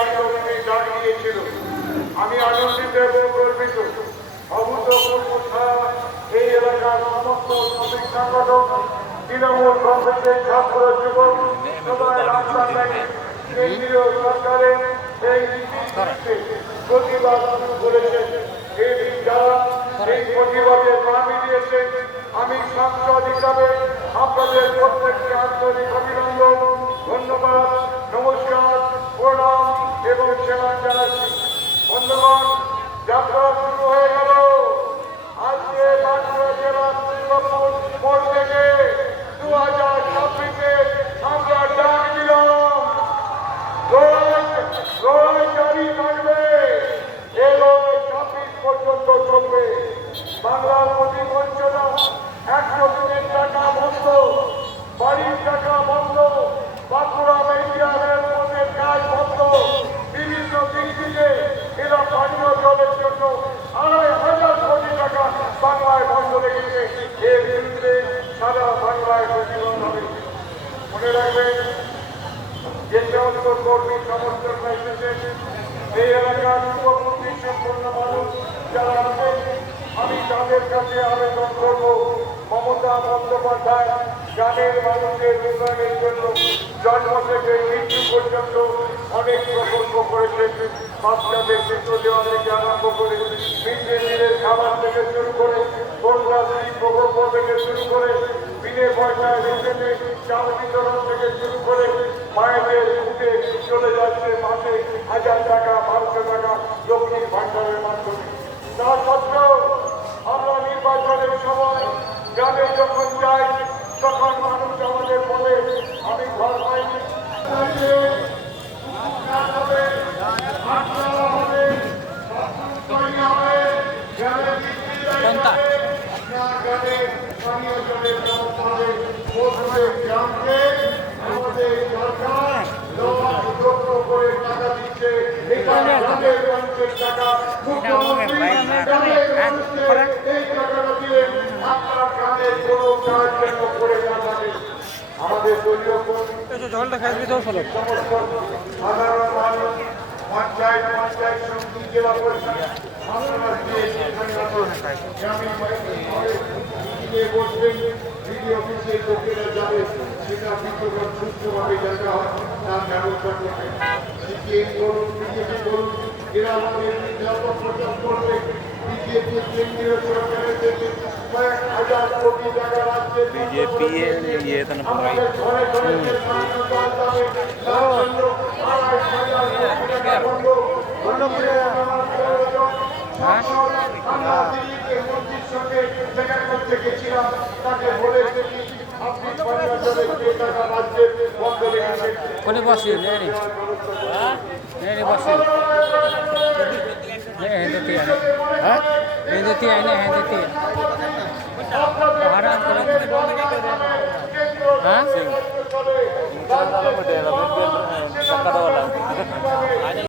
আন্দোলনে ডাক দিয়েছিল। আমি আনন্দিত এবং গর্বিত। অভূতপূর্ব সারা এই এলাকার সমস্ত শ্রমিক সংগঠন, তৃণমূল কংগ্রেসের ছাত্র যুবক সবাই রাস্তা থেকে কেন্দ্রীয় সরকারের এই প্রতিবাদ শুরু করেছে। এই যারা এই প্রতিবাদে নামে দিয়েছে, আমি সাংসদ হিসাবে আপনাদের প্রত্যেককে আন্তরিক অভিনন্দন, ধন্যবাদ, নমস্কার, প্রণাম এবং সেবা জানাচ্ছি। বন্ধুগণ, যাত্রা শুরু হয়ে গেল। আজকে বাঁকুড়া জেলার দুর্গাপুর মোড় থেকে 2026-এ আমরা ডাক দিলাম, লড়াই জারি থাকবে। এই লড়াই 26 পর্যন্ত চলবে। বাংলার প্রতি বঞ্চনা, 100 দিনের টাকা বন্ধ, বাড়ির টাকা বন্ধ, বাঁকুড়া মেডিকেলের পথের কাজ বন্ধ, বিভিন্ন দিক থেকে এরা পানীয় জলের জন্য 2,500 কোটি টাকা বাংলায় বন্ধ রেখেছে। এর বিরুদ্ধে সারা বাংলায় প্রতিবাদ হবে। মনে রাখবেন, যে সমস্ত কর্মী সমর্থকরা এসেছেন, এই এলাকার যুবকর্মী সম্পন্ন মানুষ যারা আছেন, আমি তাদের কাছে আবেদন করব, মমতা বন্দ্যোপাধ্যায় গ্রামের মানুষের উন্নয়নের জন্য জন্ম থেকে মৃত্যু পর্যন্ত অনেক প্রকল্প করেছেন। বাচ্চাদের চিত্র দেওয়া থেকে আরম্ভ করে মিড ডে মিলের খাবার থেকে শুরু করে কন্যাশ্রী প্রকল্প থেকে শুরু করে বিনে পয়সায় রেশনে চাল বিতরণ থেকে শুরু করে মায়েদের উঠে চলে যাচ্ছে মাসে 1,000 টাকা, 1200 টাকা লক্ষ্মীর ভাণ্ডারের মাধ্যমে। তা সত্ত্বেও আমরা নির্বাচনের সময় গ্রামে যখন যাই, তখন মানুষ আমাদের বলে, আমি ঘর পাইনি, আমাদের দলীয় সাধারণ মানুষ, পঞ্চায়েত সমিতি, জেলা পরিষদ বসবেন, ভিডিও অফিসের লোকেরা যাবে, সেটা বিতরণ সুস্থভাবে যাতে হয় তার ব্যবস্থা করবেন। সিপিএম করুন, বিজেপি করুন, এরা আমাদের বিজ্ঞাপন প্রচার করবে। বিজেপি কেন্দ্রীয় সরকারের থেকে কয়েক হাজার কোটি টাকা রাজ্যে बीजेपी ये तो ना भाई কোনে বসিয়ে নেই বসিয়ে देती है ना देती है हाँ